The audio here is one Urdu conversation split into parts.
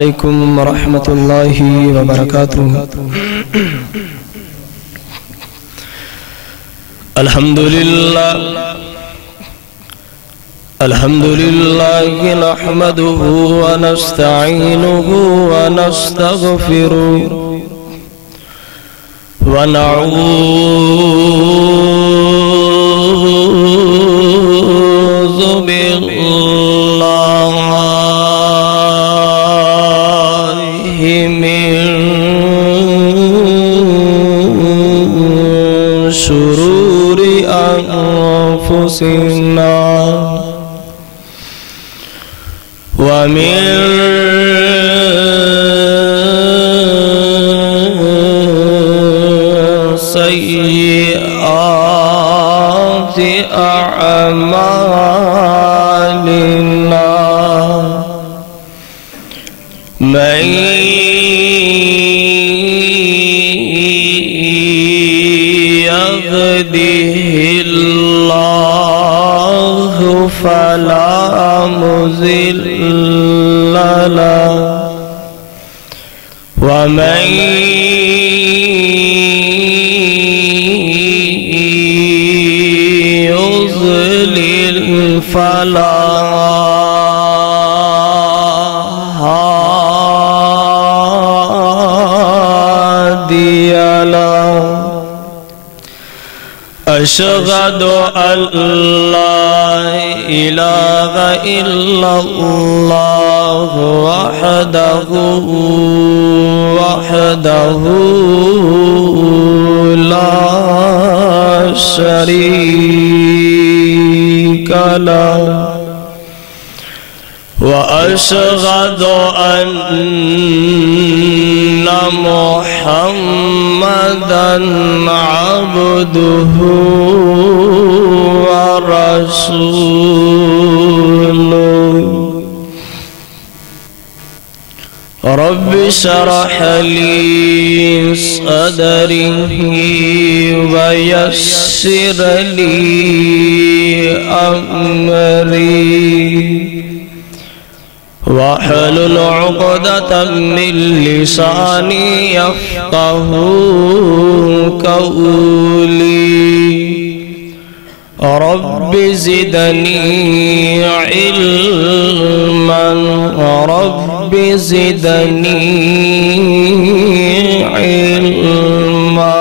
عليكم ورحمة الله وبركاته. الحمد لله نحمده ونستعينه ونستغفره ونعوذ بالله من شرور أنفسنا ومن سيئات أعمالنا من يهده الله فلا مضل له ومن يضلل فلا هادي له. أشهد أن لا إله إلا الله وحده لا شريك له وأشهد أن محمدًا عبده ورسوله. رب اشرح لي صدري ويسر لي أمري واحلل عقدة من لساني يفقه قولي. رب زدني علما رب زدني علما.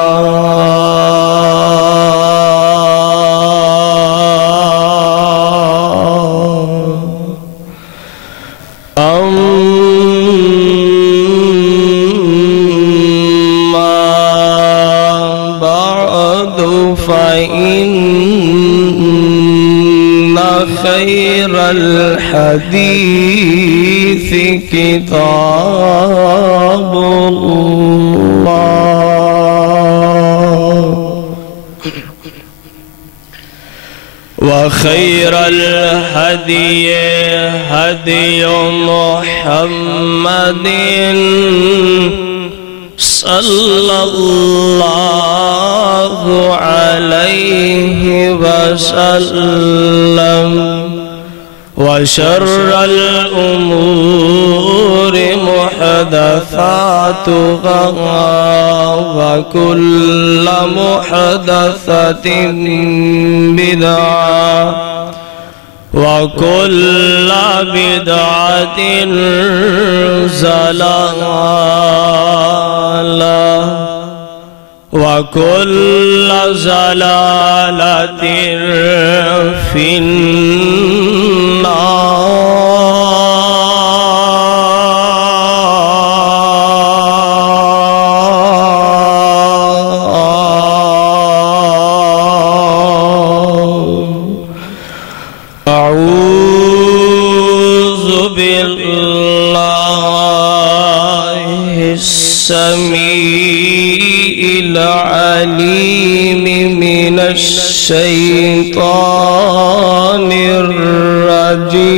أما بعد فإن خير الحديث كتاب الله وخير الهدي هدي محمد صلى الله عليه وسلم وشر الأمور محدثاتها وكل محدثة بدعة وكل بدعة ضلالة وكل ضلالة في أعوذ بالله السميع العليم من الشيطان الرجيم.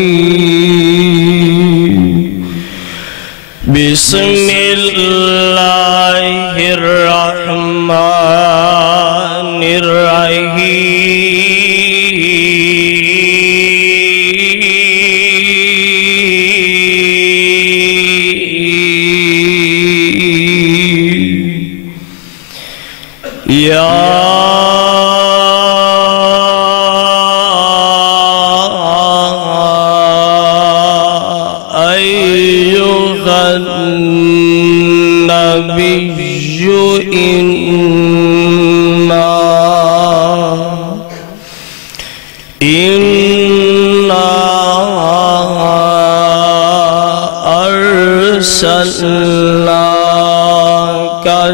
بسم الله الرحمن الرحيم.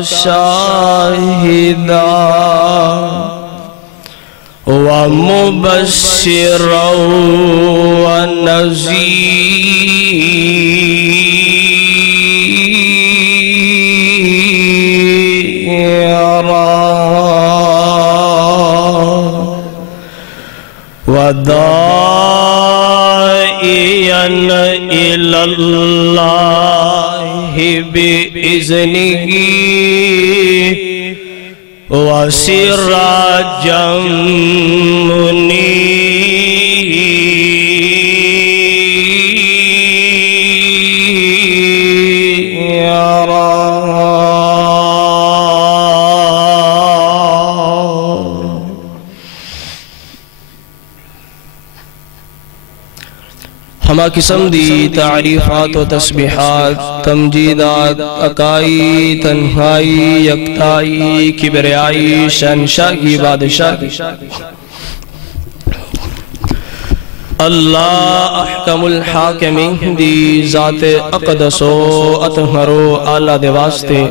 شاہدا ومبشرا ونذيرا وداعيا إلى الله بإذنه وسراجا منيرا ہما قسم دی تعریفات و تسبیحات تمجیدات اکائی تنہائی یکتائی کبریائی شہنشاہی بادشاہی اللہ احکم الحاکمین دی ذات اقدس و اطہر و اعلیٰ دے واسطے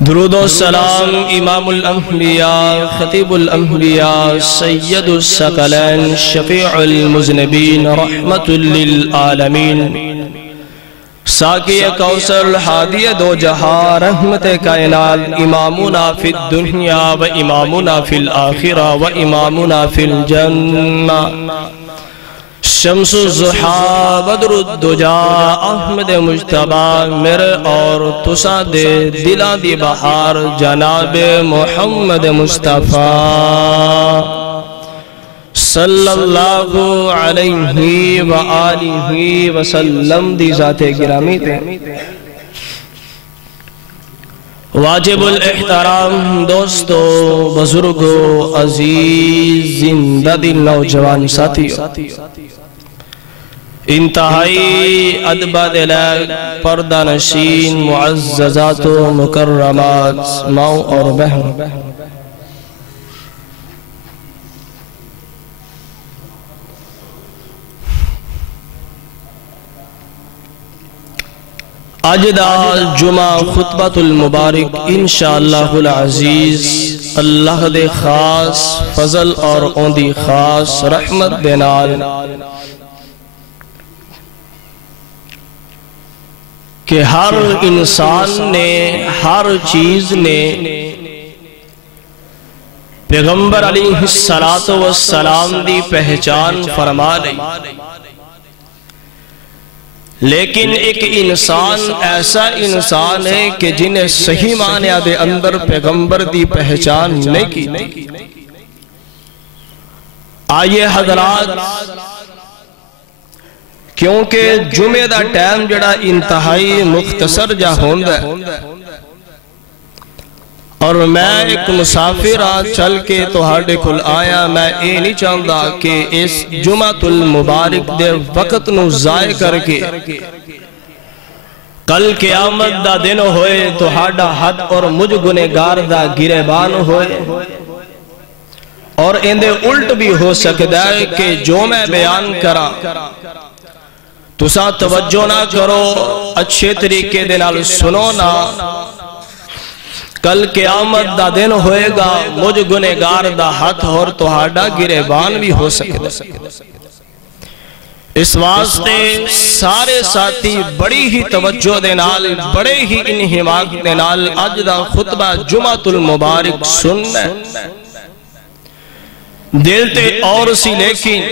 درود و سلام امام الانبیاء خطیب الانبیاء سید الثقلین شفیع المذنبین رحمت للعالمین ساقی کوثر ہادی دو جہاں رحمت کائنات امامنا فی الدنیا و امامنا فی الآخرہ و امامنا فی الجنہ شمس الضحیٰ بدر الدجا احمد مجتبہ میرے اور تسا دے دلہ دی بہار جناب محمد مصطفیٰ صلی اللہ علیہ وآلہ وسلم دی ذات گرامی تے واجب الاحترام دوستو بزرگو عزیز زندہ دل نوجوان ساتھیو انتہائی ادبہ دلائق پردہ نشین معززات و مکرمات ماں اور بہن آج دا جمعہ خطبۃ المبارک انشاءاللہ العزیز اللہ دے خاص فضل اور اوندی خاص رحمت دے نال کہ ہر انسان نے ہر چیز نے پیغمبر علیہ السلام دی پہچان فرما لی لیکن ایک انسان ایسا انسان ہے کہ جنہیں صحیح معنی دے اندر پیغمبر دی پہچان نہیں کی آئیے حضرات کیونکہ جمعہ دا ٹائم جڑا انتہائی مختصر جا ہوندہ ہے اور میں ایک مسافر چل کے تہاڈے کھل آیا میں اے نہیں چاہتا کہ اس جمعہ المبارک دے وقت نو ضائع کر کے کل قیامت دا دن ہوئے تہاڈا حد اور مجھ گنہگار دا گریبان ہوئے اور اندے الٹ بھی ہو سکتا ہے کہ جو میں بیان کرا تسا توجہ نہ کرو اچھے طریقے دے نال سنو نہ کل قیامت دا دن ہوئے گا مجھ گنہگار دا ہاتھ اور تہاڈا گریبان بھی ہو سکتا اس واسطے سارے ساتھی بڑی ہی توجہ دے نال بڑے ہی انہماک دے نال آج دا خطبہ جمعہ المبارک سننا دل تے اور سی لیکن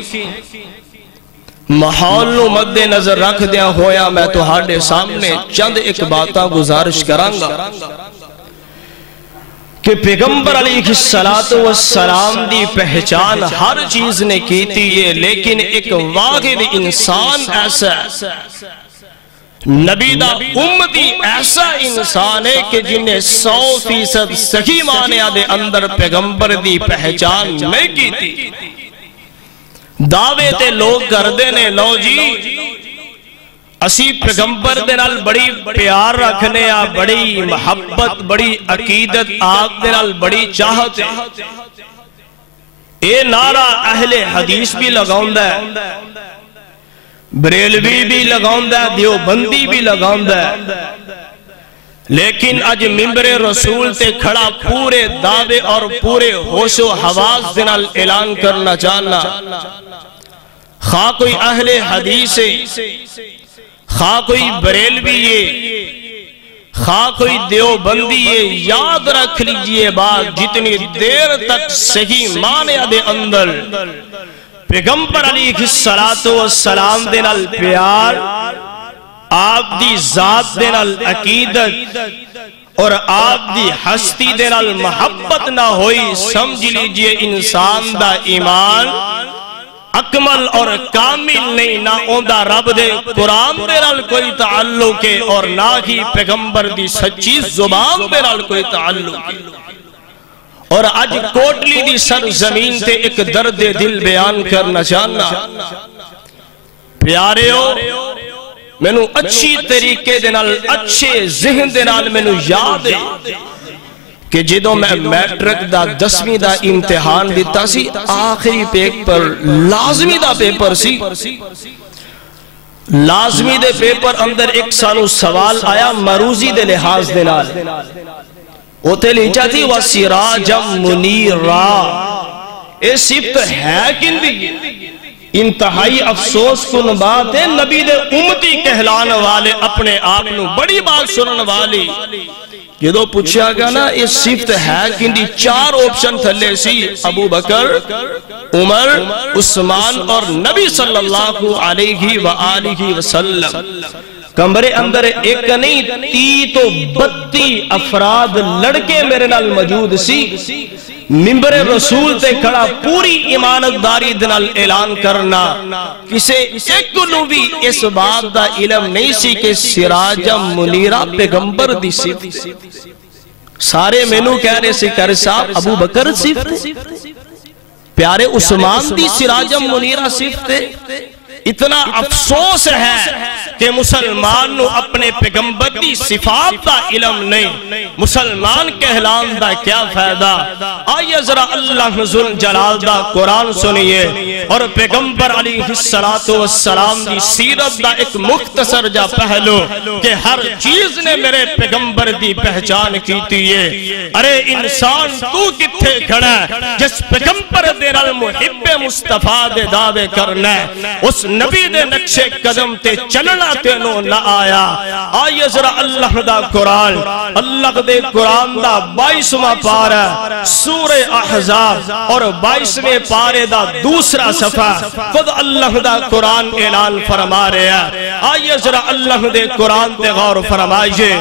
محول مد نظر رکھ دیا ہویا میں تہاڈے سامنے چند ایک باتاں گزارش کرانگا کہ پیغمبر علیہ السلام دی پہچان ہر چیز نے کی تھی یہ، لیکن ایک واحد انسان ایسا نبی دا امتی ایسا انسان ہے کہ جنہیں 100% صحیح معنی دے اندر پیغمبر دی پہچان نہیں کی تھی۔ دعوے تے لوگ کردے نے لو جی اسی پیغمبر دے نال بڑی پیار رکھنے آ، بڑی محبت، بڑی عقیدت آپ دے نال بڑی چاہت ہے۔ اے نعرہ اہل حدیث بھی لگاؤندہ ہے، بریلوی بھی لگاؤندہ ہے، دیوبندی بھی لگاؤندہ ہے، لیکن اج ممبر رسول تے کھڑا پورے دعوے اور پورے ہوش و حواس دے نال اعلان کرنا چاہنا، خواہ کوئی اہل حدیث ہے، خواہ کوئی بریلوی ہے، خواہ کوئی دیوبندی ہے، یاد رکھ لیجئے بات، جتنی دیر تک صحیح معنی دے اندر پیغمبر علیہ السلام دے نال پیار، آپ دی ذات دے نال عقیدت اور آپ دی ہستی دے نال محبت نہ ہوئی، سمجھ لیجئے انسان دا ایمان اکمل اور کامل نہیں، نہ اوندہ رب دے قرآن دے نال کوئی تعلق ہے اور نہ ہی پیغمبر دی سچی زبان دے نال کوئی تعلق ہے۔ اور آج کوٹلی دی سرزمین تے ایک درد دل بیان کرنا چاہنا، پیارے ہو میں نو اچھی طریقے دے نال اچھے ذہن دے نال میں نو یاد ہے کہ جدوں میں میٹرک دا 10ویں دا امتحان دیتا سی، آخری پیپر لازمی دا پیپر سی، لازمی دے پیپر اندر ایک سانو سوال آیا مروزی دے لحاظ دے نال، اوتے لیچا تھی وَسِرَاجًا مُنِيرًا، اے صفت ہے کن دی؟ انتہائی افسوس کن بات ہے، نبی دے امتی کہلانے والے اپنے آپنوں بڑی بات سنن والی، یہ دو پوچھا گیا نا اس صفت ہے کن دی؟ 4 آپشن تھلے سی، ابو بکر، عمر، عثمان اور نبی صلی اللہ علیہ وآلہ وسلم۔ کمرے اندر ایک نہیں 30 تو 32 افراد لڑکے میرے نال موجود سی، ممبر رسول تے کھڑا پوری ایمانداری دے نال اعلان کرنا، کسے ایک نو بھی اس بات دا علم نہیں سی کہ سراجا منیرہ پیغمبر دی صفت، سارے مینو کہہ رہے سی کر صاحب ابو بکر صفت، پیارے عثمان دی سراجا منیرہ صفت، اتنا افسوس ہے کہ مسلمان نو اپنے پیغمبر دی صفات دا علم نہیں، مسلمان کہلان دا کیا فائدہ؟ آئیے ذرا اللہ ذل جلال دا قرآن سنیے اور پیغمبر علیہ السلام دی سیرت دا ایک مختصر جا پہلو کہ ہر چیز نے میرے پیغمبر دی پہچان کیتی ہے۔ ارے انسان تو کتھے کھڑا ہے جس پیغمبر دے نال محب مصطفیٰ دے دعوے کرنا ہے، اس نبی دے نقشے قدم تے چلنا تینوں نہ آیا۔ آئیے ذرا اللہ دا قرآن، اللہ دے قرآن دا 22واں پارہ سورہ احزاب اور 22ویں پارے دا دوسرا صفحہ، خود اللہ دا قرآن اعلان فرما رہے ہیں۔ آئیے ذرا اللہ دے قرآن تے غور فرمائیے،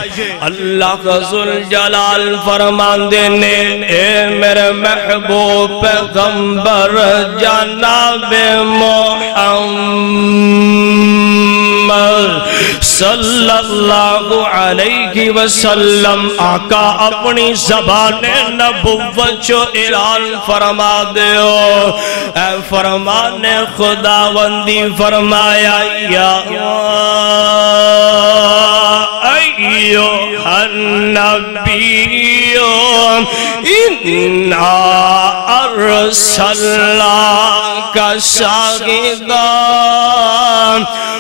اللہ کا ذل جلال فرمان دینے، اے میرے محبوب پیغمبر جناب محمد صلی اللہ علیہ وسلم، آقا اپنی زبان نبوت جو اعلان فرما دیو، اے فرمان خداوندی فرمایا یا ایوہ النبی انا ارسلناک شاہدا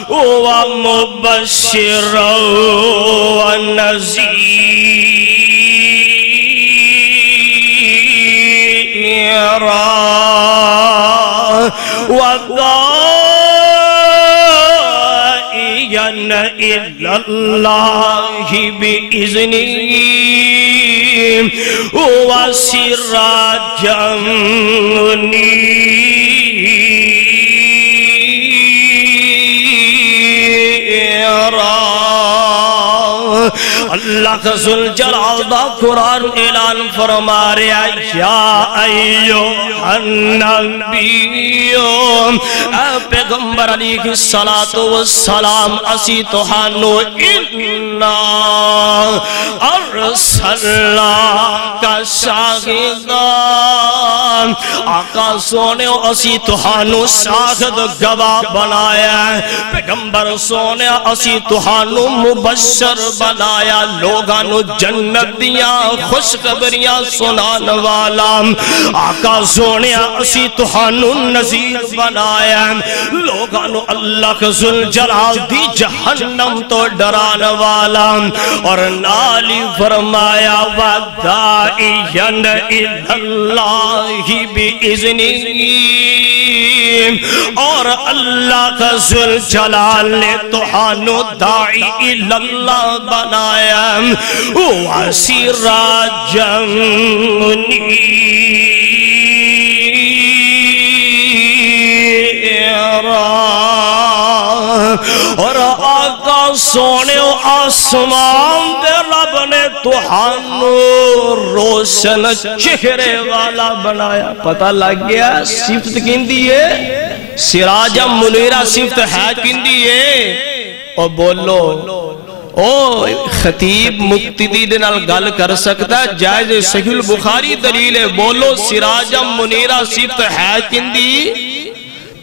ومبشرا ونذیرا وداعیا الی اللہ بإذنہ وسراجا منیرا۔ اللہ ذل جلال دا قرآن اعلان فرما رہا ہے یا ایھا النبی اے پیغمبر علیہ السلام اسی تہانو انا ارسلناک شاہدان آقا سونے اسی تہانو شاہد گواہ بنایا ہے پیغمبر سونے اسی تہانو مبشر بنایا لوگانو جنت دیاں خوشخبریاں سنان والا آقا سونے اسی تہانو نذیر بنایا لوگانو اللہ ذل جلال دی جہنم تو ڈران والا اور نالی فرمایا وَدَائِيًا إِلَى اللَّهِ بِإِذْنِهِ اور اللہ کا ذل جلال نے تہانو داعی اللہ بنایا وَسِرَاجًا مُنِيرًا اور آقا سونے آسمان دے رب نے تہانو روشن چہرے والا بنایا پتہ لگ گیا صفت کیندی ہے سراجا منیرہ صفت ہے کیندی ہے اور بولو او خطیب مقتدی دنال گل کر سکتا ہے جائز صحیح البخاری دلیل ہے بولو سراجا منیرہ صفت ہے کیندی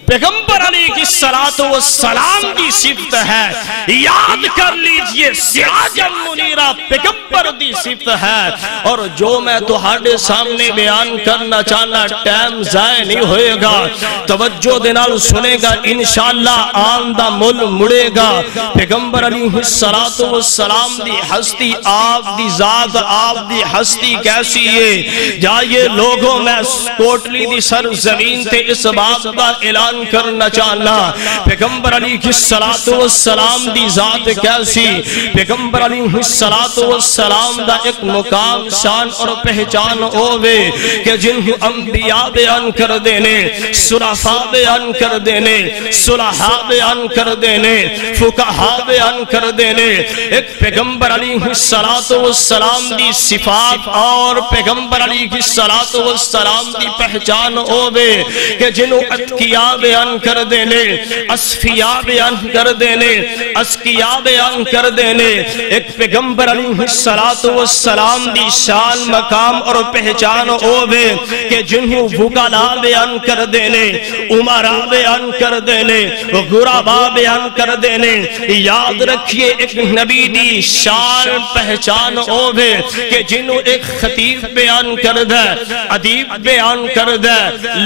پیغمبر علیہ السلام کی صفت ہے یاد کر لیجئے سراجا منیرہ پیغمبر دی صفت ہے اور جو میں تہاڈے سامنے بیان کرنا چاہنا ٹائم ضائع نہیں ہوئے گا توجہ دنال سنے گا انشاءاللہ آندہ مل مڑے گا پیغمبر علیہ السلام دی ہستی آپ دی ذات آپ دی ہستی کیسی ہے جائیے لوگوں میں کوٹلی دی سرزمین تے اس بات کا اعلان کرنا چاہنا پیغمبر علیہ السلام دی ذات کیسی پیغمبر علیہ السلام دا ایک مقام شان اور پہچان ہوئے کہ جنہوں انبیاء بیان کر دینے صلحاء بیان کر دینے صلحاء بیان کر دینے فقہاء بیان کر دینے ایک پیغمبر علیہ السلام دی صفات اور پیغمبر علیہ السلام دی پہچان ہوئے کہ جنہوں اتقیاء بیان کر دینے اصفیاء بیان کر دینے اسقیاء بیان کر دینے ایک پیغمبر علیہ السلام دی شان مقام اور پہچان ہوئے کہ جنہوں وکلاء بیان کر دینے امراء بیان کر دینے غرباء بیان کر دینے یاد رکھیے ایک نبی دی شان پہچان ہوئے کہ جنہوں ایک خطیب بیان کر دے ادیب بیان کر دے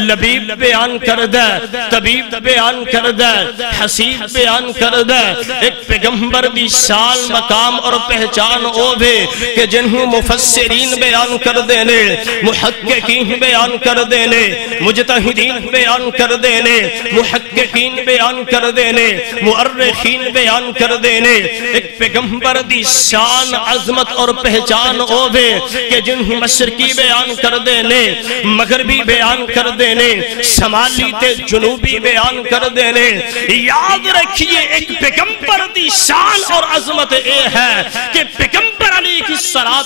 لبیب بیان کر دے طبیب بیان کر دے حسیب بیان کر دے ایک پیغمبر دی شان مقام اور پہچان ہوئے کہ جنہوں مفسرین بیان کر دینے محققین بیان کر دینے مجتہدین بیان کر دینے محققین بیان کر دینے مؤرخین بیان کر دینے ایک پیغمبر دی شان عظمت اور پہچان ہوئے کہ جنہوں مشرقی بیان کر دینے مغربی بیان کر دینے شمالی تے جنوبی بیان کر دینے یاد رکھیے ایک پیغمبر دی شان اور عظمت اے ہے کہ پیغمبر علیہ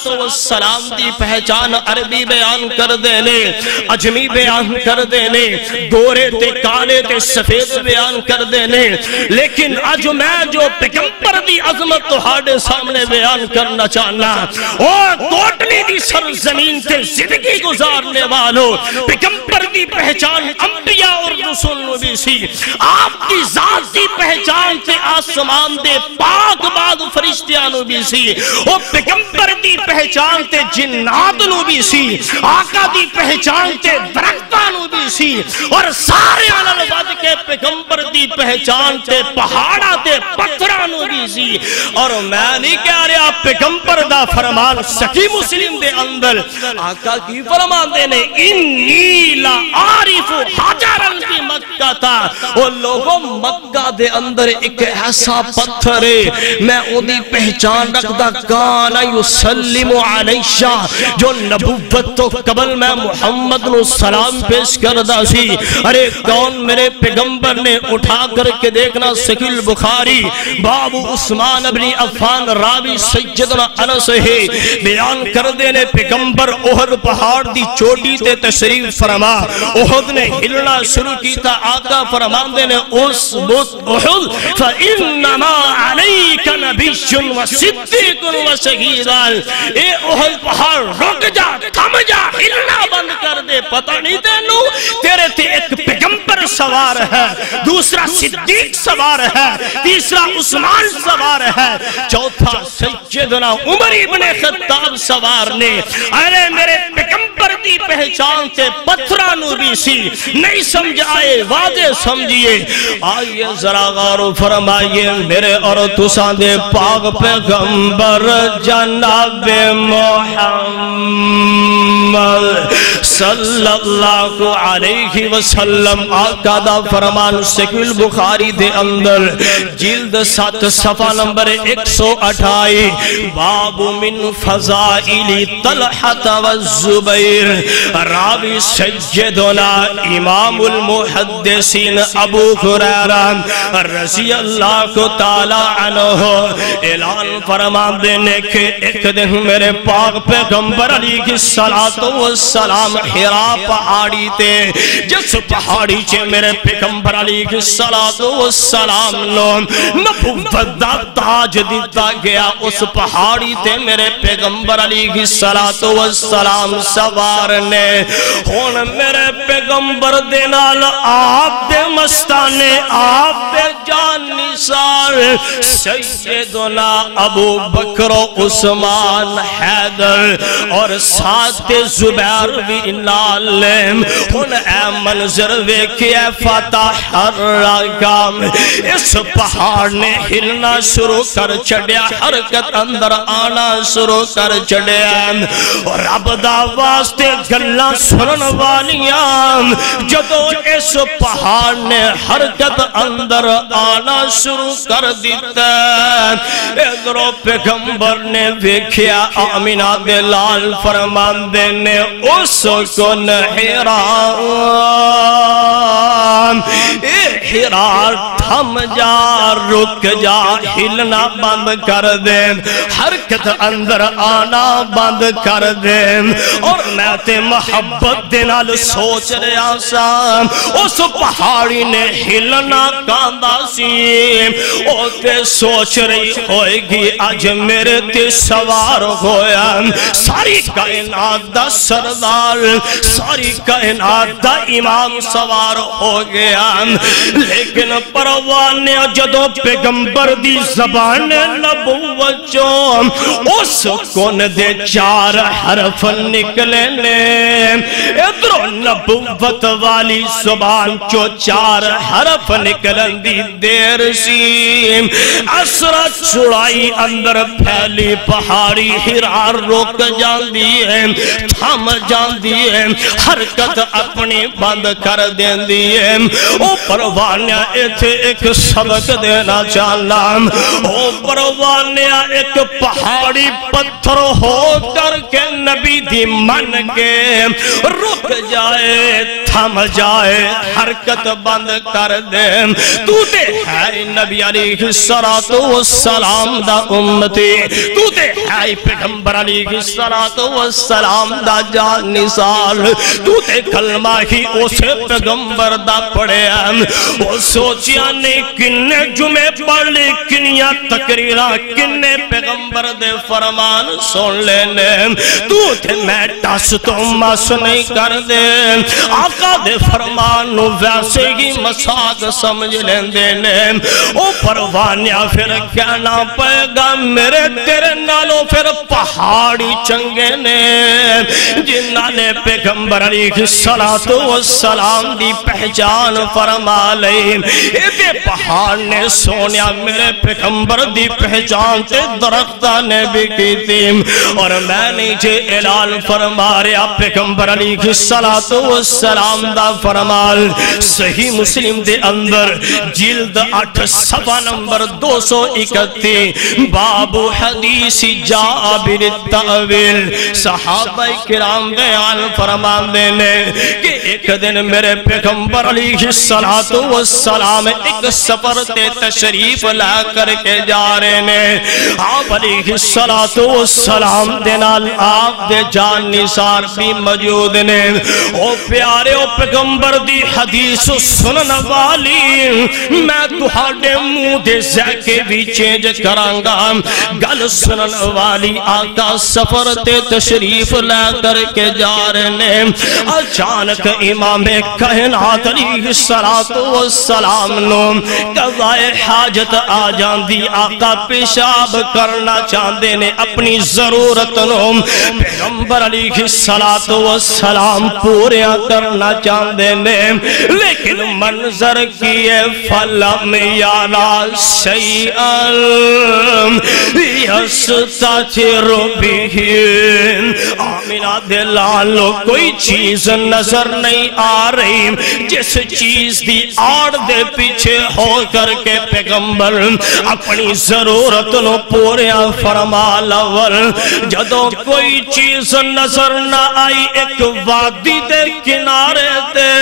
السلام دی پہچان عربی بیان کر دینے اجمی بیان کر دینے گورے تے کالے تے سفید بیان کر دینے لیکن آج میں جو پیغمبر دی عظمت تہاڈے سامنے بیان کرنا چاہنا اور کوٹلی دی سرزمین تے زندگی گزارنے والوں پیغمبر دی پہچان انبیاء اور رسول نبی سی آپ کی ذات کی پہچان تے آسمان دے پاک بعد فرشتیاں نبی سی وہ پیغمبر دی پہچان تے جنات نبی سی آقا دی پہچان تے درختان نبی سی اور سارے علل ود کے پیغمبر دی پہچان تے پہاڑا تے پتھران نبی سی اور میں نہیں کہہ رہا پیغمبر دا فرمان صحیح مسلم دے اندر آقا کی فرمان دینے انی لا عارف حجرن کی مکہ تھا وہ لوگوں مکہ دے اندر ایک ایسا پتھر ہے میں انہی پہچان رکھتا کانا یسلم علیشہ جو نبوت تو قبل میں محمد نے سلام پیش کردہ سی ارے کون میرے پیغمبر نے اٹھا کر کے دیکھنا صحیح البخاری باب عثمان ابن عفان راوی سیدنا انس ہے بیان کر دینے پیغمبر احد پہاڑ دی چوٹی تے تشریف فرما احد نے ہلنا شروع کی تھا آقا فرمان دینے اس بت احد فَإِنَّمَا عَلَيْكَ نَبِيٌّ وَصِدِّيقٌ وَشَهِيدٌ اے احد پہاڑ رک جا تھم جا ہلنا بند کر دے پتہ نہیں تینوں تیرے تے ایک پیغمبر سوار ہے دوسرا صدیق سوار ہے تیسرا عثمان سوار ہے چوتھا سیدنا عمر ابن خطاب سوار نے ارے میرے پیغمبر دی پہچان سے پتھرانو بھی سی نہیں سمجھ آئے واضح سمجھئے آئیے ذرا غور فرمائیے میرے اور تساں دے پاک پیغمبر جناب محمد صلی اللہ علیہ وسلم آقا دا فرمان سکول بخاری دے اندر جلد 7 صفحہ نمبر 128 باب من فضائل طلحہ والزبیر راوی سیدنا امام المحدثین ابو ہریرہ رضی اللہ تعالی عنہ اعلان فرمان دینے کے ایک دن میرے پاک پیغمبر علیہ السلام حرا پہاڑی تے جس پہاڑی چے میرے پیغمبر علیہ السلام نو نبوت دا تاج دیتا گیا اس پہاڑی تے میرے پیغمبر علیہ السلام سوار نے ہون میرے پیغمبر دے نال آپ دے مستانے آپ دے جان نثار سیدنا ابو بکر و عثمان حیدر اور ساتھ زبیر بھی نالم ہون اے منظر ویکھے فتح الرقام اس پہاڑ نے ہلنا شروع کر چڑیا حرکت اندر آنا شروع کر چڑیا اور رب دا واسطے گلہ سنن والیاں جدو اس پہاڑ نے حرکت اندر آنا شروع کر دیتا ادھرو پیغمبر نے ویکھیا آمینہ دلال فرمان دینے اس کو حرام حرار تھم جا رک جا ہلنا بند کر دے حرکت اندر آنا بند کر دے اور میں تے محبت دنال سوچ رہا سا اس پہاڑی نے ہلنا کاندہ سی او تے سوچ رہی ہوئے گی آج میرے تے سوار ہویا ساری کائنات دا سردار ساری کائنات دا امام سوار ہو گیا لیکن پروانے جدو پیغمبر دی زبان نبوت جو اس کون دے 4 حرف نکلے نے ادھر نبوت والی زبان جو 4 حرف نکلن دی دیر سی اثرت چھڑائی اندر پھیلی پہاڑی حرار روک جان دیئے تھام جان دیئے حرکت اپنی بند کر دین دیئے او پروانیہ ایتھے ایک سبق دینا چاہنا او پروانیہ ایک پہاڑی پتھر ہو کر کے نبی دی من کے رک جائے تھم جائے حرکت بند کر دے تو دے ہے نبی علیہ السلام دا امتی تو دے ہے پیغمبر علیہ السلام دا جان نثار تو دے کلمہ ہی اسے پیغمبر دا پڑے وہ سوچیا نے کنے جمعے پڑھ لے کنیا تقریرہ کنے پیغمبر دے فرمان سن لینے تو تھے میں ٹاس تو مس نہیں کر دے آقا دے فرمان ویسے ہی مساق سمجھ لیندے نے او پروانیہ پھر کہنا پائے گا میرے تیرے نالوں پھر پہاڑی چنگے نے جنہ نے پیغمبر علیہ السلام دی پہچان فرما لئی اے پہاڑ نے سونیا میرے پیغمبر دی پہچان تے درختہ نے بھی کی تھی اور میں نیچے اعلان فرما پیارے پیغمبر علیہ السلام دا فرمان صحیح مسلم دے اندر جلد 8 صفحہ نمبر 231 باب حدیث جابر التأویل صحابہ کرام بیان فرماندے نے کہ ایک دن میرے پیغمبر علیہ السلام ایک سفر تے تشریف لا کر کے جا رہے نے آپ علیہ السلام دے نال آپ دے جان نثار بھی موجود نے او پیارے او پیغمبر دی حدیث سنن والی میں تہاڈے منہ دے ذائقے بھی چینج کراں گا گل سنن والی آقا سفر تے تشریف لا کر کے جا رہے نے اچانک امام کائنات علیہ السلام نو قضائے حاجت آ جاندی آقا پیشاب کرنا چاہندے نے اپنی ضرورت نو پیغمبر علیہ السلام پوریا کرنا چاہندے نے لیکن منظر کیے فلم یالا شیئن یستتر بھی آمینہ دلالو کوئی چیز نظر نہیں آ رہی جس چیز دی آڑ دے پیچھے ہو کر کے پیغمبر اپنی ضرورت نو پوریا فرما لور جدوں کوئی چیز نظر نہ آئی ایک وادی دے کنارے دے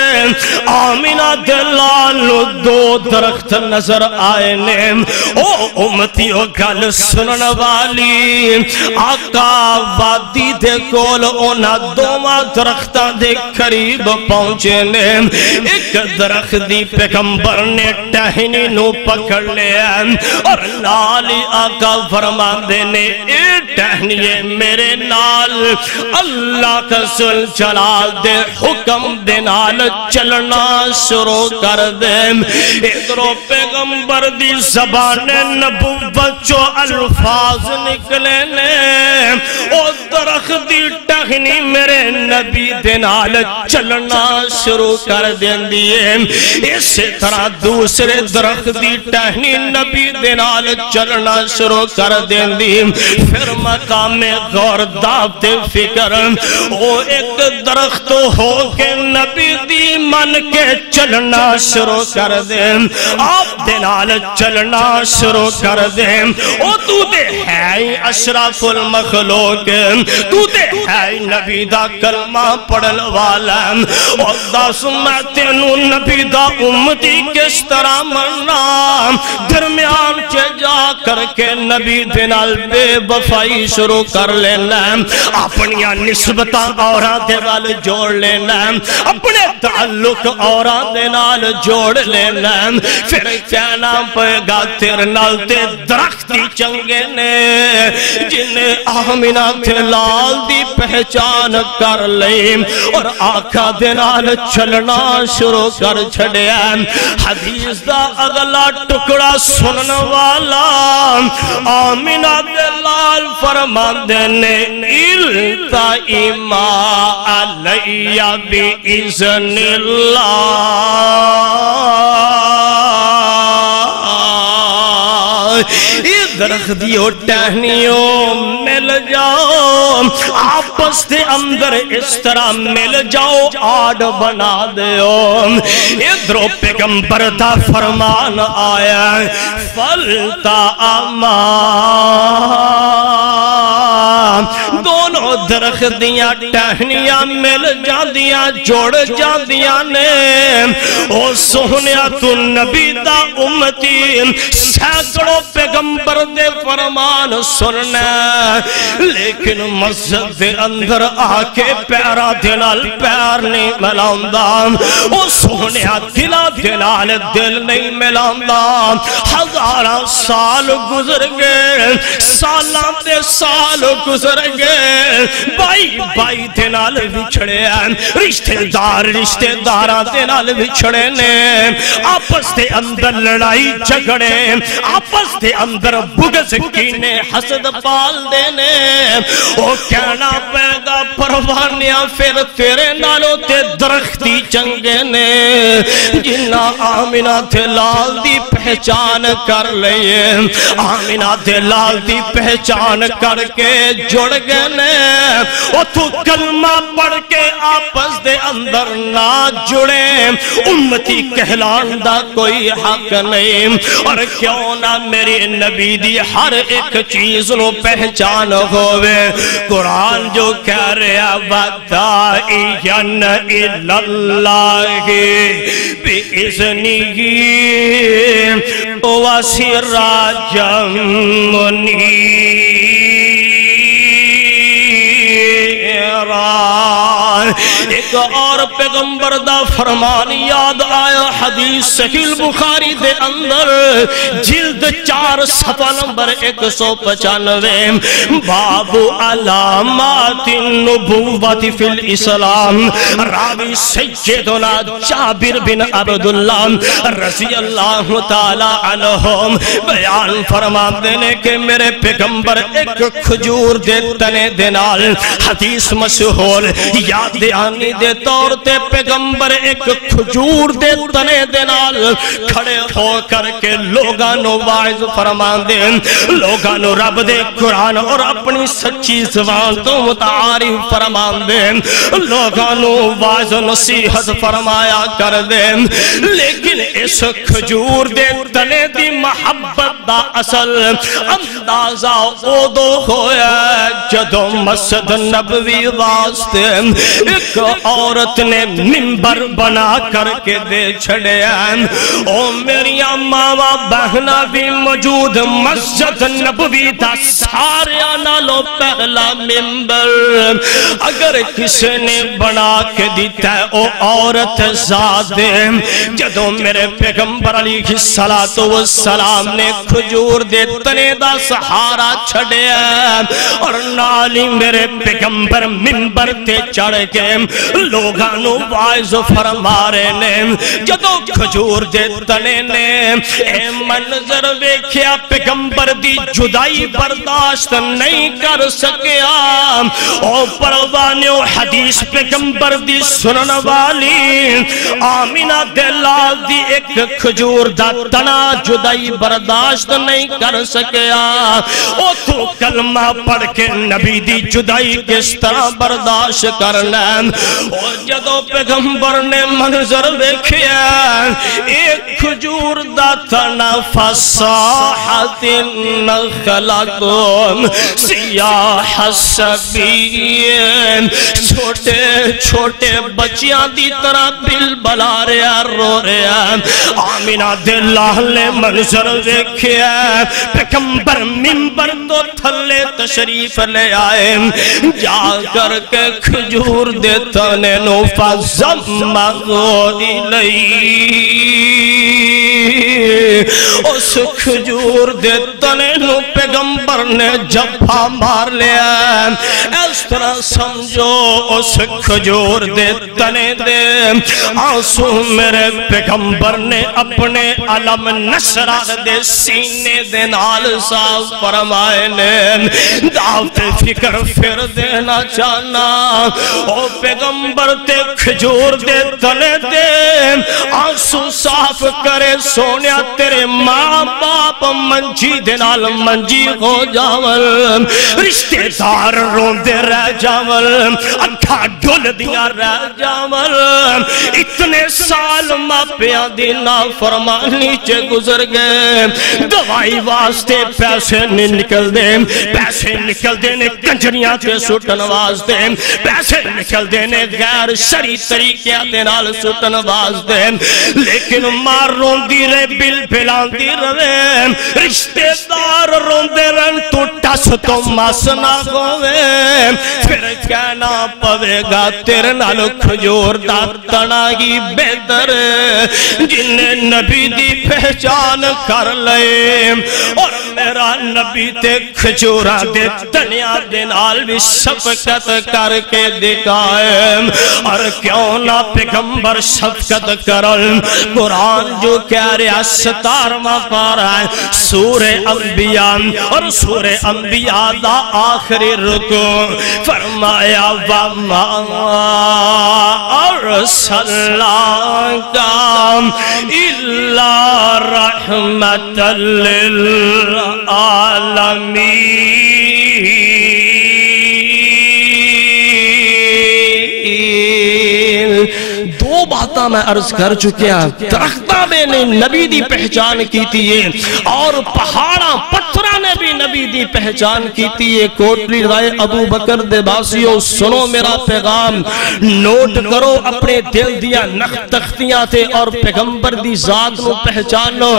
آمینہ دلالو 2 درخت نظر آئے نے او امتیو گل سنن والی آقا وادی دے کول اونا 2 درختہ دے قریب پہنچے نے ایک درخت دی پیغمبر نے ٹہنی نو پکڑ لیا اور نالی آقا فرما دینے اے ٹہنیے میرے نال اللہ کا ذل جلال دے حکم دے نال چلنا شروع کر دے ادھرو پیغمبر دی زبان نبوت جو الفاظ نکلے نے او درخت دی ٹہنی میرے نبی دے نال چلنا شروع کر دیں دیئے اسی طرح دوسرے درخت دی ٹہنی نبی دے نال چلنا شروع کر دیں دیئے پھر مقام غور دعوت فکر وہ ایک درخت ہو کے نبی دی من کے چلنا شروع کر دیں آپ دے نال چلنا شروع کر دیں او تو دے ہے اشرف المخلوق تو دے ہے نبی دا کلمہ پڑھن والا اور دس میں تینوں نبی دا امتی کس طرح مرنا درمیان چے جا کر کے نبی دنال بے وفائی شروع کر لینا اپنیاں نسبتاں اوران دے وال جوڑ لینا اپنے تعلق اوران دے نال جوڑ لینا پھر کہنا پہ گا تیر نال تے درختی چنگے نے جنہیں آمینہ تھے لال دی پہچان کر لیں اور آقا دے نال چلنا شروع کر چھڑے حدیث دا اگلا ٹکڑا سنن والا آمینہ دے لال فرمان دینے التائما علیہ بِإِذْنِ اللہ درختیوں ٹہنیوں مل جاؤ آپس دے اندر اس طرح مل جاؤ آڈ بنا دیو ادھرو پیغمبر دا فرمان آیا فلتا اما دونوں درختیاں ٹہنیاں مل جاندیاں جوڑ جاندیاں نے او سہنیا تو نبی دا امتی سینکڑوں پیغمبر دے فرمان سننا لیکن مسجد دے اندر آکے پیرا دلال پیر نہیں ملاؤندا او سہنیا دلا دلال دل نہیں ملاؤندا ہزارہ سال گزر گئے سالان دے سال گزر گئے بائی دنال بچھڑے رشتہ داران دنال بچھڑے نے آپس دے اندر لڑائی جھگڑے آپس دے اندر بغض کینے حسد پال دینے او کہنا پیدا پروانیاں پھر تیرے نالوں تے درختی چنگے نے جنہ آمینہ تھے لال دی پہچان کر لئے آمینہ تھے لال دی پہچان کر کے جڑ گئے نے او تو کلمہ پڑھ کے آپس دے اندر نہ جڑے امتی کہلان دا کوئی حق نہیں اور کیوں نہ میری نبی دی ہر ایک چیز نو پہچان ہوئے قرآن جو کہہ رہا وَدَائِيَنَ إِلَى اللَّهِ بِإِذْنِهِ وَسِرَاجًا مُنِيرًا۔ ایک اور پیغمبر دا فرمان یاد آیا حدیث صحیح البخاری دے اندر جلد 4 صفحہ نمبر 195 باب علامات النبوت فی الاسلام راوی سیدنا جابر بن عبداللہ رضی اللہ تعالی عنہم بیان فرما دینے کہ میرے پیغمبر ایک کھجور دے تنے دینال حدیث مشہور یاد آنی دے طور تے پیغمبر ایک کھجور دے تنے دینال کھڑے ہو کر کے لوگانو واعظ فرمان دے لوگانو رب دے قرآن اور اپنی سچی زبان تو متعارف فرمان دے لوگانو واعظ نصیحت فرمایا کر دے لیکن اس کھجور دے تنے دی محبت دا اصل اندازہ او دو ہویا جدو مسجد نبوی واسطے ایک عورت نے منبر بنا کر کے دے چھڑے ہیں او میری ماما بہنا بھی موجود مسجد نبوی دا سارے نالو پہلا منبر اگر کسی نے بنا کے دیتا ہے او عورت زادے جدو میرے پیغمبر علیہ السلام نے کھجور دے تنے دا سہارا چھڑے ہیں اور نالی میرے پیغمبر منبر تے چڑھ کے لوگانو واعظ فرما رہے نے جدو کھجور دے تنے نے اے منظر ویکھیا پیغمبر دی جدائی برداشت نہیں کر سکیا او پروانیو حدیث پیغمبر دی سنن والی آمینہ دلال دی ایک کھجور دا تنا جدائی برداشت نہیں کر سکیا او تو کلمہ پڑھ کے نبی دی جدائی کس طرح برداشت کرنا او جدو پیغمبر نے منظر ویکھیا ایک کھجور دا تنا فصاحت نخلقم سیاح سبین چھوٹے چھوٹے بچیاں دی طرح بل بلا رہا رو رہا آمینہ دلال نے منظر ویکھیا پیغمبر منبر تو تھلے تشریف لے آئے جا کر کے کھجور دیتا نے نو فَزَمَّغُ إِلَيْهِ اس کھجور دیتا نے نو پیغمبر نے جبھا مار لیا اس طرح سمجھو اس کھجور دیتا نے دے آنسو میرے پیغمبر نے اپنے علم نشرہ دے سینے دے نال صاف فرمائے نے دعوت فکر پھر دینا چاہنا او پیغمبر تے کھجور دے تنے دے آنسو صاف کرے سونیا تیرے ماں باپ منجی دے نال منجی ہو جاول رشتہ دار رون دے رہ جاول اکھا ڈھول دیا رہ جاول اتنے سال ماں پیاں دینا فرمانی چے گزر گئے دوائی واسطے پیسے نہیں نکل دے پیسے نکل دینے کنجریاں تے سوٹن واسطے پیسے نکل دینے غیر شرعی طریقے نال سوٹن واسطے لیکن ماں روندی رہے بل بلاندی رہے رشتے دار روندے رہن تو ٹس تو مس نہ ہوئے پھر کہنا پوے گا تیرے نال کھجور دا تنا ہی بہتر جنہیں نبی دی پہچان کر لے اور میرا نبی تے کھجورا دے تنیا دے نال بھی شفقت کر کے دکھائے اور کیوں نہ پیغمبر شفقت کرل قرآن جو کہہ رہا 17واں پارہ ہے سورہ انبیاء اور سورہ انبیاء دا آخری رکو فرمایا وَمَا أَرْسَلْنَاكَ إِلَّا رَحْمَةً لِلْعَالَمِينَ دوبارہ میں عرض کر چکیا درختہ میں نے نبی دی پہچان کی تھی اور پہاڑاں پتھرہ نے بھی نبی دی پہچان کی تھی. کوٹلی رائے ابو بکر دے باسیو سنو میرا پیغام نوٹ کرو اپنے دل دیا نخ تختیاں تھے اور پیغمبر دی ذات نو پہچانو.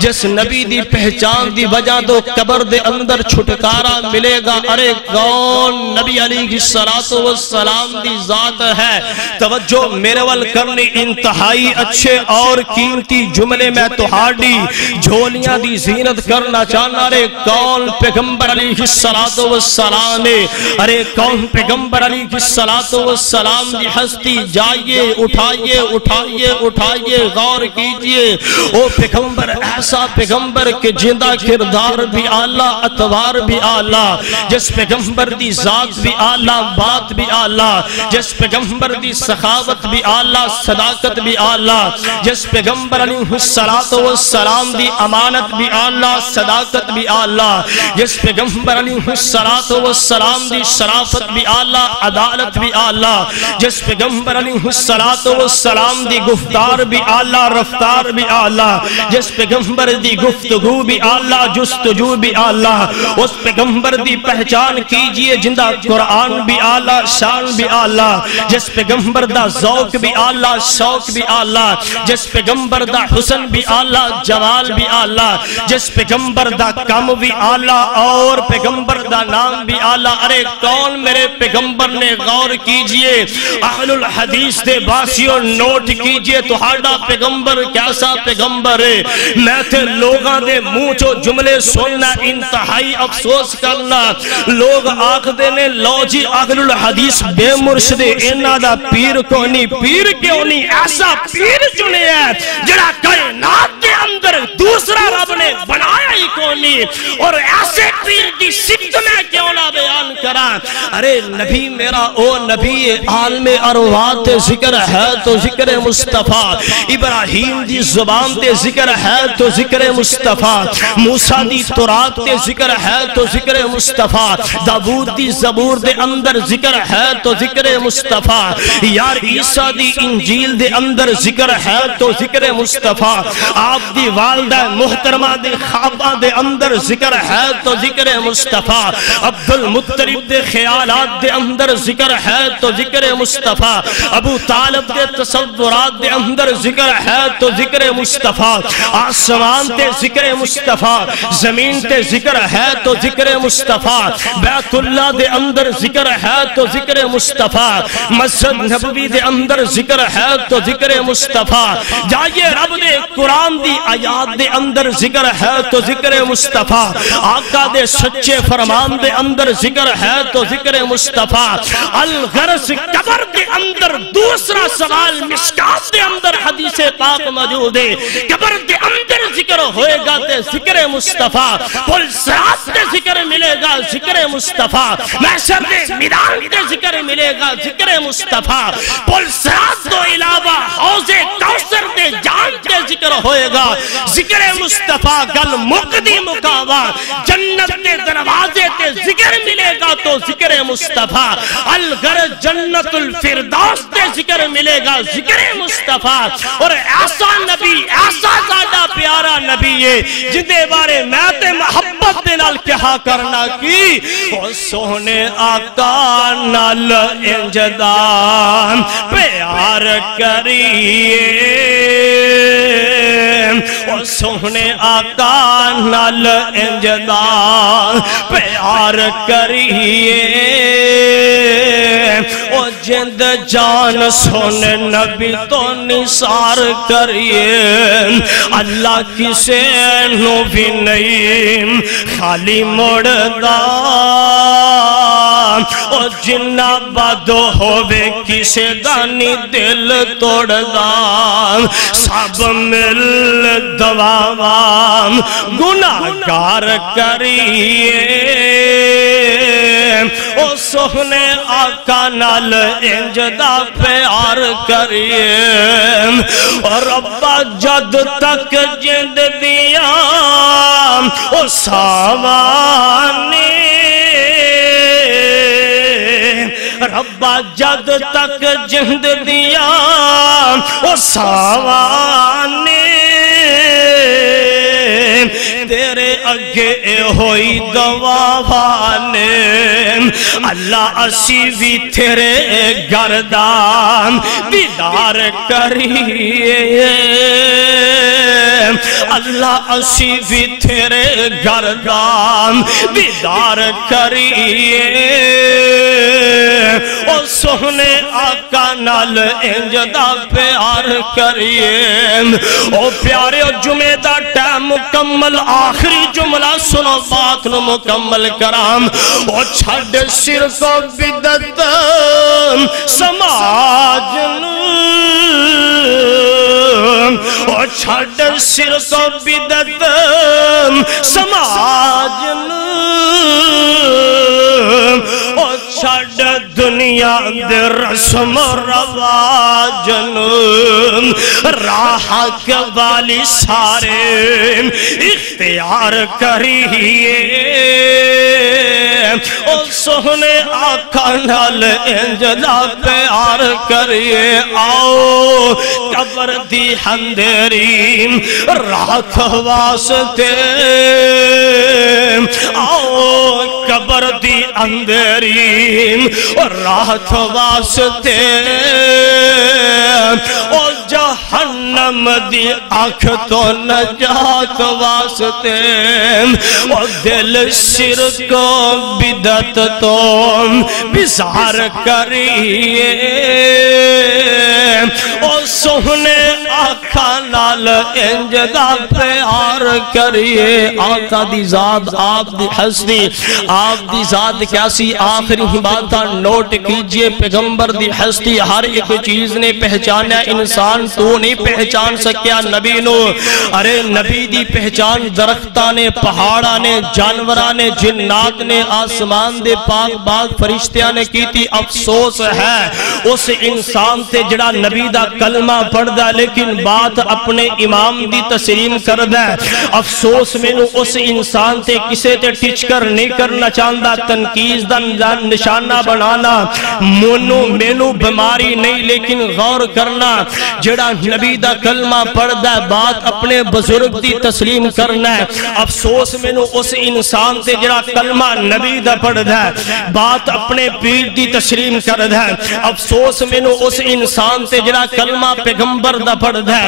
جس نبی دی پہچان دی وجہ دو قبر دے اندر چھٹکارا ملے گا. ارے کون نبی علیہ السلام دی ذات ہے. توجہ میرے وال کرنی انتہائی اچھے اور قیمتی جملے میں تہاڈی جھولیاں دی زینت کرنا چاہنا. ارے کون پیغمبر علیہ السلام نے ارے کون پیغمبر علیہ السلام دی ہستی جائیے اٹھائیے اٹھائیے اٹھائیے غور کیجئے. او پیغمبر ایسا پیغمبر کہ جندہ کردار بھی اعلیٰ اتوار بھی اعلیٰ. جس پیغمبر دی ذات بھی اعلیٰ بات بھی اعلیٰ. جس پیغمبر دی سخاوت بھی اعلیٰ صداقت بھی اعلیٰ. جس پیغمبر علیہ السلام دی امانت بھی اعلیٰ صداقت بھی اعلیٰ. جس پیغمبر علیہ السلام دی شرافت بھی اعلیٰ عدالت بھی اعلیٰ. جس پیغمبر علیہ السلام دی گفتار بھی اعلیٰ رفتار بھی اعلیٰ. جس پیغمبر دی گفتگو بھی اعلیٰ جستجو بھی اعلیٰ. اس پیغمبر دی پہچان کیجئے جندہ قرآن بھی اعلیٰ شان بھی اعلیٰ. جس پیغمبر دا ذوق بھی اعلیٰ شوق بھی اعلیٰ. جس پیغمبر دا حسن بھی اعلیٰ جمال بھی اعلیٰ. جس پیغمبر دا کم بھی اعلیٰ اور پیغمبر دا نام بھی اعلیٰ. ارے کون میرے پیغمبر نے غور کیجئے اہل الحدیث دے باسیوں نوٹ کیجئے تہاڈا پیغمبر کیسا پیغمبر ہے. میں تھے لوگاں دے منہ چو جملے سننا انتہائی افسوس کرنا. لوگ آکھ دینے لو جی اہل الحدیث بے مرشد انہاں دا پیر کو نہیں. پیر کیوں نہیں؟ ایسا پیر چنے ہے جڑا کائنات کے اندر دوسرا رب نے بنایا ہی کو نہیں. اور ایسے پیر دی صفت میں کیوں نہ بیان کرا. ارے نبی میرا او نبی عالم ارواح تے ذکر ہے تو ذکر مصطفیٰ. ابراہیم دی زبان تے ذکر ہے تو ذکر مصطفیٰ. موسیٰ دی تورات تے ذکر ہے تو ذکر مصطفیٰ. داؤد دی زبور دے اندر ذکر ہے تو ذکر مصطفیٰ. یار عیسیٰ دی انجیل دے اندر ذکر ہے تو ذکر مصطفیٰ. آپ دی والدہ محترمہ دے خوابہ دے اندر ذکر ہے تو ذکر مصطفیٰ. عبد المطلب دے خیالات دے اندر ذکر ہے تو ذکر مصطفیٰ. ابو طالب دے تصورات دے اندر ذکر ہے تو ذکر مصطفیٰ. آسمان تے ذکر مصطفیٰ زمین تے ذکر ہے تو ذکر مصطفیٰ. بیت اللہ دے اندر ذکر ہے تو ذکر مصطفیٰ. مسجد نبوی دے اندر ذکر ہے تو ذکر مصطفیٰ. جائیے رب دے قرآن دی آیات دے اندر ذکر ہے تو ذکر مصطفیٰ. آقا دے سچے فرمان دے اندر ذکر ہے تو ذکر مصطفیٰ. الغرض قبر دے اندر دوسرا سوال مشکات دے اندر حدیث پاک موجود ہے. قبر دے اندر ذکر ہوئے گا تے ذکر مصطفیٰ. پل صراط تے ذکر ملے گا ذکر مصطفیٰ. محشر دے میدان تے ذکر ملے گا ذکر مصطفیٰ. پل صراط تو علاوہ حوض کوثر دے جان تے ذکر ہوئے گا ذکر مصطفیٰ. گل مقدی مقاوہ جنت کے دروازے تے ذکر ملے گا تو ذکر مصطفیٰ. الغرض جنت الفردوس تے ذکر ملے گا ذکر مصطفیٰ. اور ایسا نبی ایسا زیادہ پیارا نبی ہے جندے بارے میں تے محبت دے نال کہا کرنا کی او سونے آقا نال انجدان پیار کریے. او سونے آقا نال انجدان پیار کریے. او جند جان سونے نبی تو نثار کریے. اللہ کسے نو بھی نہیں خالی موڑدا. او جنہ بد ہووے کسے دانی دل توڑدا. سب مل دواوام گناہگار کریے. او سونے آقا نال انجدا پیار کریے. اور ربا جد تک جند دیا او ساوانی ربا جد تک جہد دیا او ساوانے تیرے اگے ہوئی دواوانے اللہ اسی بھی تیرے گردان دیدار کریے اللہ اسی بھی تیرے گردان دیدار کریے او سونے آقا نال انجدہ پیار کریے او پیارے جمعہ دا ٹائم مکمل آخری جملہ سنو بات نو مکمل کرام او چھڑ شرک و بدعت سماجن او چھڑ شرک و بدعت سماجن او چھڑ دنیا دے رسم و رواجن راہ کے والی سارے اختیار کریے او سونے آقا نال انجلا پیار کریے آؤ قبر دی اندھیری رات واسطے آؤ قبر دی اندھیری رات واسطے او جہنم دی آنکھ تو نجات واسطے او دل شرک و بدعت تو بیزار کریے او سونے آقا نال انجدہ پیار کریے آقا دی ذات آپ دی ہستی آپ دی ذات کیسی آخری باتاں نوٹ کیجئے پیغمبر دی ہستی ہر ایک چیز نے پہچانا انسان تو نہیں پہچان سکیا نبی نو ارے نبی دی پہچان درختہ نے پہاڑا نے جانورہ نے جنات نے آسمان دے پاک باغ فرشتیاں نے کی تھی افسوس ہے اس انسان تے جڑا نبی دا کلمہ پڑھ دا لیکن بات اپنے امام دی تسلیم کر دا افسوس میں نو اس انسان تے کسے تے ٹچ کر نہیں کرنا چاندہ تنقیز دا نشانہ بنانا مونو مینو بیماری نہیں لیکن غور کرنا جڑا نبی دا کلمہ پڑھ دا بات اپنے بزرگ دی تسلیم کرنا ہے افسوس میں نو اس انسان تے جڑا کلمہ نبی دا پڑھ دا بات اپنے پیر دی تسلیم کر دا افسوس میں نو اس انسان تے جڑا کلمہ پیغمبر دا پڑھ دا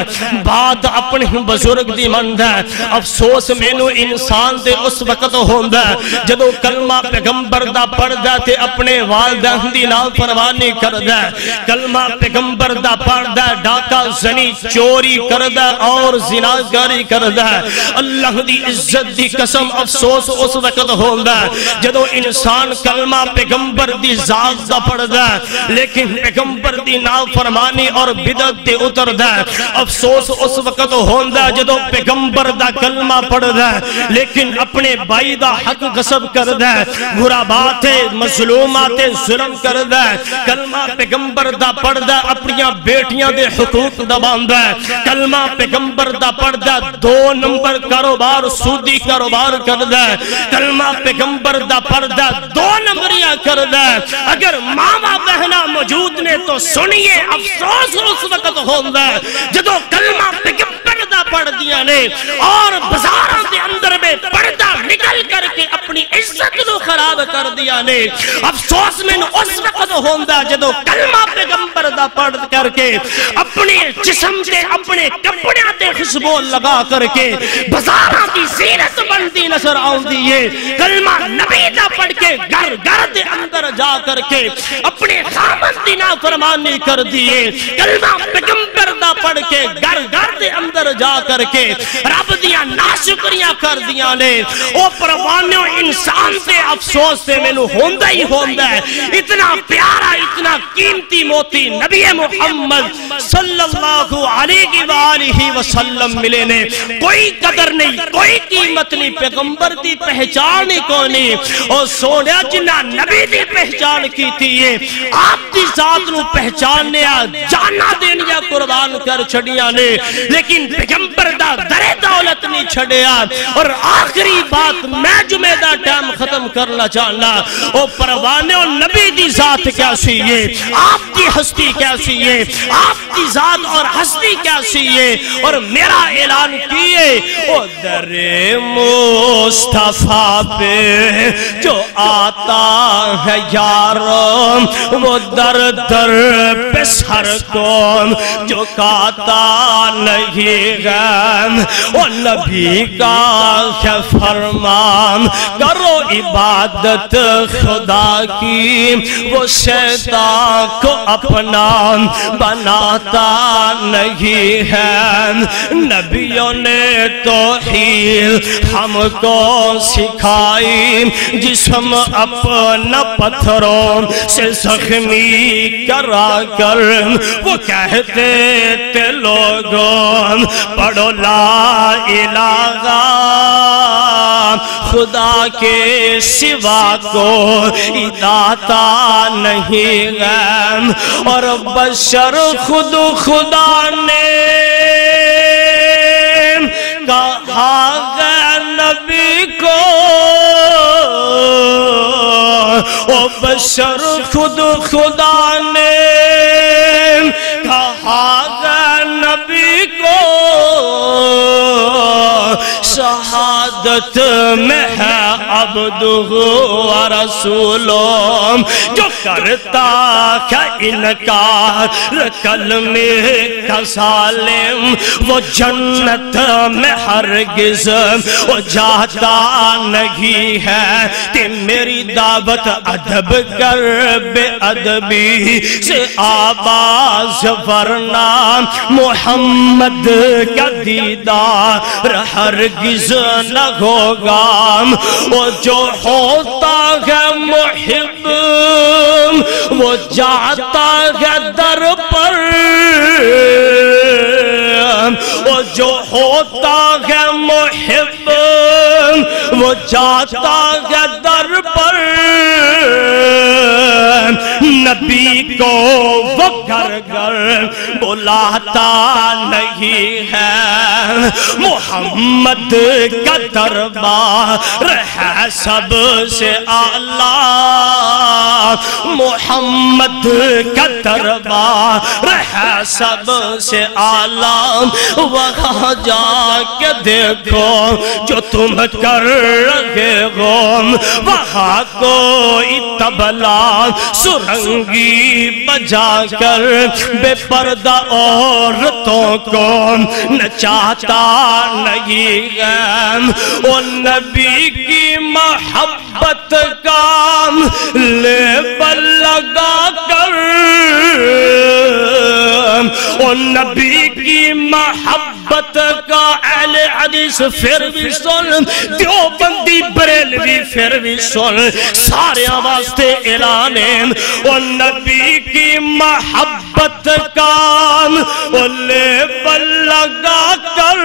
بات اپنے بزرگ دی من دا افسوس میں نو انسان تے اس وقت ہوندہ جدو کلمہ پیغمبر دا پڑھ دا تے اپنے والدہ دی نافرمانی کر دا کلمہ پیغمبر دا پڑھ دا ڈاکہ زنی چوری کر دا اور زناگاری کر دا اللہ دی عزت دی قسم افسوس اس وقت ہوندہ جدو انسان کلمہ پیغمبر دی ذات دا پڑھ دا لیکن پیغمبر دی نافرمانی اور بدعت دے اتر دا افسوس اس وقت ہوندہ جدو پیغمبر دا کلمہ پڑھ دا لیکن اپنے بائی دا حق غصب کر دا غرابات مظلومات ظلم کر دا کلمہ پیغمبر دا پڑھ دا اپنیاں بیٹیاں دے حقوق دبان دا کلمہ پیغمبر دا پڑھ دا 2 نمبر کاروبار سودی کاروبار کر دا کلمہ پیغمبر دا پڑھ دا 2 نمبریاں کر دا اگر ماما بہنہ موجود نے تو سنیے افسوس اس وقت ہوندہ جدو کلمہ پیغمبر دا پڑھ دیا نے اور بزاروں دے اندر میں پردہ نکل کر کے اپنی عزت نو خراب کر دیا نے افسوس میں اس وقت ہوندہ جدو کلمہ پیغمبر دا پڑھ کر کے اپنے جسم دے اپنے کپڑے دے خوشبو لگا کر کے بزاروں کی زینت بندی نظر آؤں دیئے کلمہ نبی دا پڑھ کے گھر گھر دے اندر جا کر کے اپنے خامن دی نافرمانی کر دیئے کلمہ پیغمبر دا پڑھ کے گھر گھر دے اندر جا کر کے رب دیا ناشکریاں کر دیا نے او پروانیوں انسان سے افسوس سے میں نو ہوندہ ہی ہوندہ ہے اتنا پیارا اتنا قیمتی موتی نبی محمد صلی اللہ علیہ وآلہ وسلم ملے نے کوئی قدر نہیں کوئی قیمت نہیں پیغمبر دی پہچان ہی کونی اور سونیا جنہ نبی دی پہچان کی تھی یہ آپ دی دی ذات نو پہچانیا جانا دینیا قربان کر چھڑیاں نے، لیکن پیغمبر دا در دولت نہیں چھڑیا۔ اور آخری بات میں جمعہ دا ٹائم ختم کرنا چاہنا، او پروانے و نبی دی ذات کیسی ہے، آپ کی ہستی کیسی ہے، آپ کی ذات اور ہستی کیسی ہے، اور میرا اعلان کیے او در مصطفیٰ پہ جو آتا ہے یاروں، وہ در در پہ سر کو جھکاتا نہیں ہے۔ وہ نبی کا ہے فرمان، کرو عبادت خدا کی، وہ شیطان کو اپنا بناتا نہیں ہے۔ نبیوں نے توحید ہم کو سکھائی، جسم اپنا پتھروں سے زخمی کرا کر وہ کہتے تھے لوگوں پڑھو لا الہ خدا کے سوا کوئی داتا نہیں ہے۔ اور بشر خود خدا نے کہا ہے نبی کو، او بشر خود خدا نے کہا ہے نبی کو، شہادت میں ہے عبدہ و رسولہ، جو کرتا ہے انکار کلمے کا ظالم، وہ جنت میں ہرگز وہ جاتا نہیں ہے۔ کہ میری دعوت ادب کر بے ادبی سے آواز، ورنہ محمد کا دیدار ہرگز نہ ہوگا۔ وہ جو ہوتا ہے محب وہ جاتا ہے در پر، وہ جو ہوتا ہے محب وہ جاتا ہے در پر۔ نبی کو وہ گھر گھر بلاتا نہیں ہے، محمد کا دربار ہے سب سے اعلیٰ، محمد کا دربار ہے سب سے اعلیٰ۔ وہاں جا کے دیکھو جو تم کر رہے ہو، وہاں کوئی طبلہ سرنگی بجا کر بے پردہ عورتوں کو نچاتا نہیں ہے۔ وہ نبی کی محبت کا لیبل لگا کر، وہ نبی کی محبت کا اہل حدیث پھر بھی سن، دیوبندی بریلوی پھر بھی سن، سارے واسطے اعلان ہے۔ وہ نبی کی محبت کا وہ لیبل لگا کر،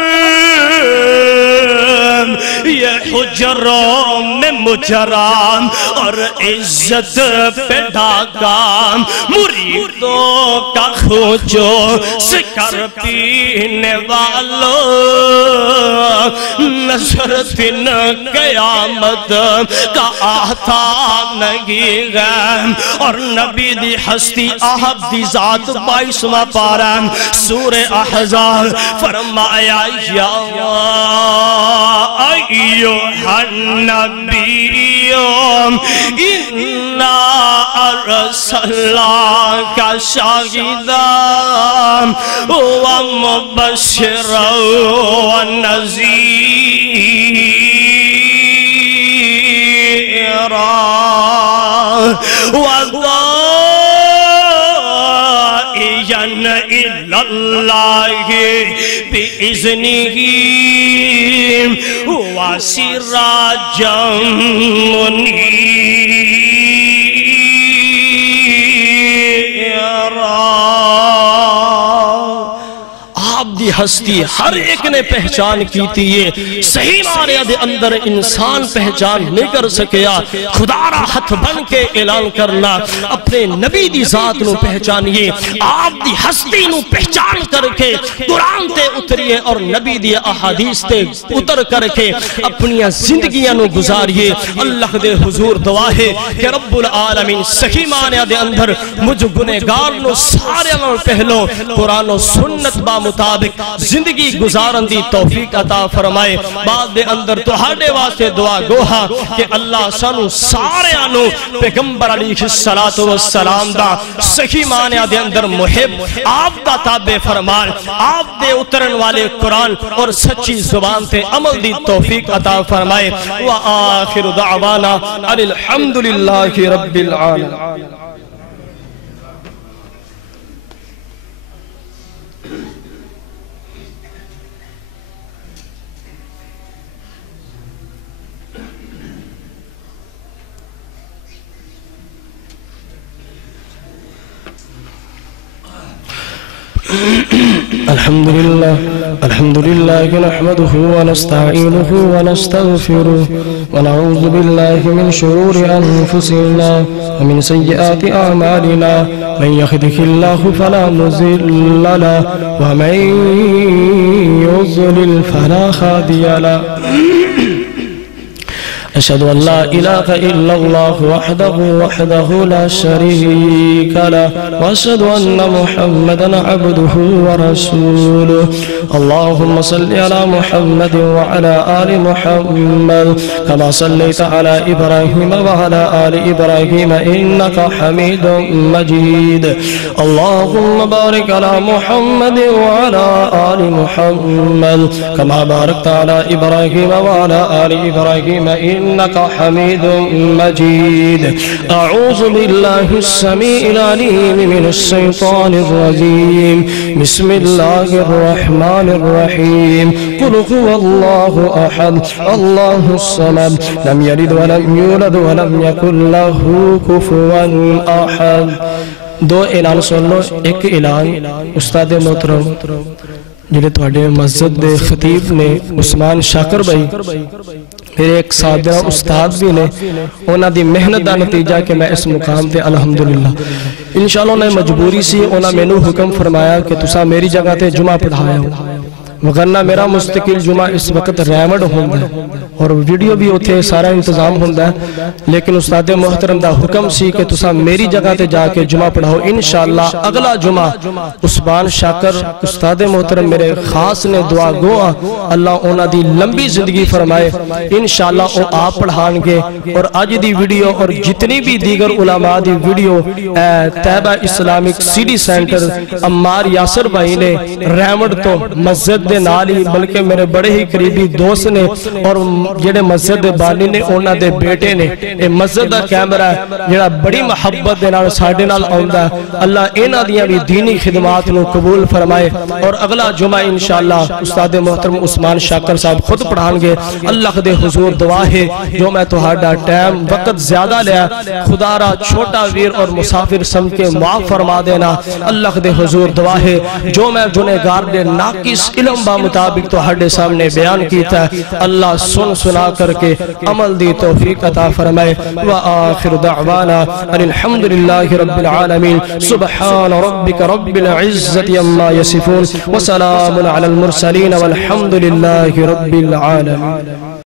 یہ حجروں میں مجرام اور عزت پہ ڈاکا، مریدوں کا خوجو سکر پینے والوں، نظر دن قیامت کا آتا نہیں ہے۔ اور نبی دی ہستی آپ دی ذات 22واں پارہ سورہ احزاب فرمایا یا ایھا النبی انا ارسلناک شاہدا ومبشرا ونذیرا وداعیا الی اللہ بإذنہ وسراجا منیرا۔ آپ دی ہستی ہر ایک نے پہچان کی تھی یہ صحیح معنی دے اندر انسان پہچان نہیں کر سکیا خدا را ہتھ بن کے اعلان کرنا اپنے نبی دی ذات نو پہچانیے آپ دی ہستی نو پہچان کر کے قرآن تے اتریے اور نبی دی احادیث تے اتر کر کے اپنی زندگیاں نو گزاریے اللہ دے حضور دعا ہے کہ رب العالمین صحیح معنی دے اندر مجھ گنہگار نو سارے نو پہلو قرآن و سنت با مطابق زندگی گزارن دی توفیق عطا فرمائے بعد دے اندر تو ہاڑے واسطے دعا گوہا کہ اللہ سانو سارے آنو پیغمبر علیہ السلام دا صحیح معنی دے اندر محب آپ دا تابع فرمان آپ دے اترن والے قرآن اور سچی زبان تے عمل دی توفیق عطا فرمائے وآخر دعوانا ان الحمدللہ رب العالمین. الحمد لله نحمده ونستعينه ونستغفره ونعوذ بالله من شرور أنفسنا ومن سيئات أعمالنا من يهده الله فلا مضل له ومن يضلل فلا هادي له أشهد أن لا إله إلا الله وحده لا شريك له وأشهد أن محمدا عبده ورسوله. اللهم صل على محمد وعلى آل محمد كما صليت على إبراهيم وعلى آل إبراهيم إنك حميد مجيد. اللهم بارك على محمد وعلى آل محمد كما باركت على إبراهيم وعلى آل إبراهيم إنك حميد مجيد. أعوذ بالله السميع العليم من الشيطان الرجيم. بسم الله الرحمن الرحيم. قل هو الله أحد الله الصمد لم يلد ولم يولد ولم يكن له كفوا أحد. دو اعلان سن لو. ایک اعلان استاد محترم جنہیں تھوڑے مسجد دے خطیب نے عثمان شاکر بھائی میرے ایک سادہ استاد بھی نے انہاں دی محنت دا نتیجہ کہ میں اس مقام تے الحمدللہ انشاءاللہ انہیں مجبوری سی انہاں میں نو حکم فرمایا کہ تسا میری جگہ تے جمعہ پڑھایا ہو وگرنہ میرا مستقل جمعہ اس وقت ریمڈ ہوندہ ہے اور ویڈیو بھی ہوتے سارا انتظام ہوندہ ہے لیکن استاد محترم دا حکم سی کہ تسا میری جگہ تے جا کے جمعہ پڑھاؤ. انشاءاللہ اگلا جمعہ عثمان شاکر استاد محترم میرے خاص نے دعا گوا اللہ اونا دی لمبی زندگی فرمائے. انشاءاللہ او آپ پڑھان گے اور آج دی ویڈیو اور جتنی بھی دیگر علماء the video Taiba Islamic CD centre Ammar Yasir بھائی نے ریمڈ تو مسجد دے نالی بلکہ میرے بڑے ہی قریبی دوست نے اور جڑے مسجد دے بانی نے اونا دے بیٹے نے اے مسجد دا کیمرہ جڑا بڑی محبت دے نال ساڑھے نال آؤندہ اللہ اینا دیا بھی دینی خدمات نو قبول فرمائے. اور اگلا جمعہ انشاءاللہ استاد محترم عثمان شاکر صاحب خود پڑھان گے. اللہ دے حضور دعا ہے جو میں تو ہاڑا ٹائم وقت زیادہ لیا خدا را چھوٹا ویر اور مسافر سم کے معاف فرما دینا. اللہ دے حضور دعا ہے جو میں جنہگار دے ناقص علم با مطابق تو ہڈے سامنے بیان کیتا ہے اللہ سن سنا کر کے عمل دی توفیق عطا فرمائے. وآخر دعوانا ان الحمدللہ رب العالمین. سبحان ربک رب العزت عما یصفون وسلام علی المرسلین والحمدللہ رب العالمین.